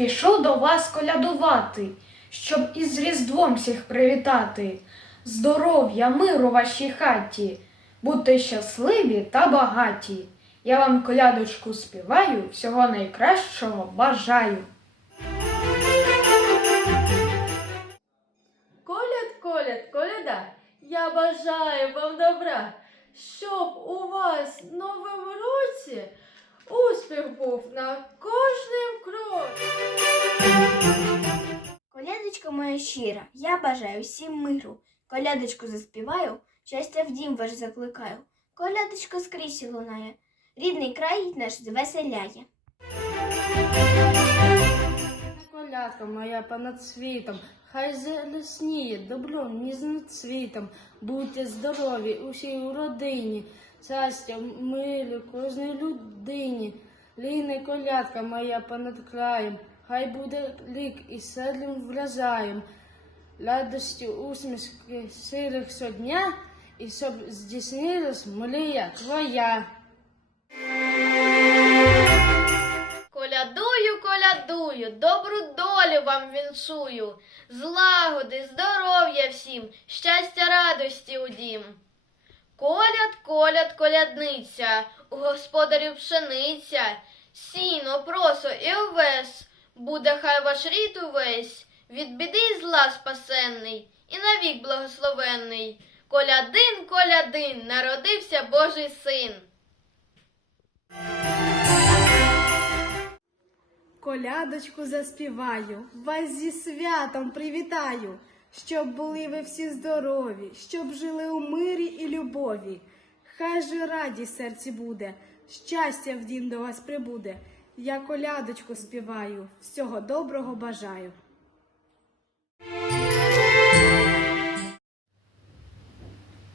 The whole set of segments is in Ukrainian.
Спішу до вас колядувати, щоб із Різдвом всіх привітати. Здоров'я, миру вашій хаті, будьте щасливі та багаті. Я вам колядочку співаю, всього найкращого бажаю. Коляд, коляд, коляда, я бажаю вам добра, щоб у вас в новому році успіх був на кожним кроці. Колядочка моя щира, я бажаю всім миру. Колядочку заспіваю, щастя в дім ваш закликаю. Колядочка скрізь лунає, рідний край наш звеселяє. Колядка моя понад світом, хай залесніє добром ніжноцвітом. Будьте здорові усій у родині, щастя, милі кожній людині. Ліне колядка моя понад краєм, хай буде рік і селим вражаєм. Радості усмішки сирих щодня, і щоб здійснилась мрія твоя. Колядую, колядую, добру долю вам вінчую, злагоди, здоров'я всім, щастя, радості у дім. Коляд, коляд, колядниця, у господарів пшениця, сіно, просо і овес, буде хай ваш рід увесь, від біди й зла спасенний, і навік благословенний. Колядин, колядин, народився Божий син. Колядочку заспіваю, вас зі святом привітаю, щоб були ви всі здорові, щоб жили у мирі і любові. Хай же радість серці буде, щастя в дім до вас прибуде. Я колядочку співаю, всього доброго бажаю.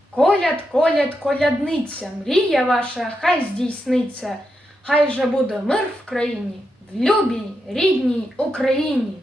Коляд, коляд, колядниця, мрія ваша, хай здійсниться, хай же буде мир в країні, в любій, рідній Україні.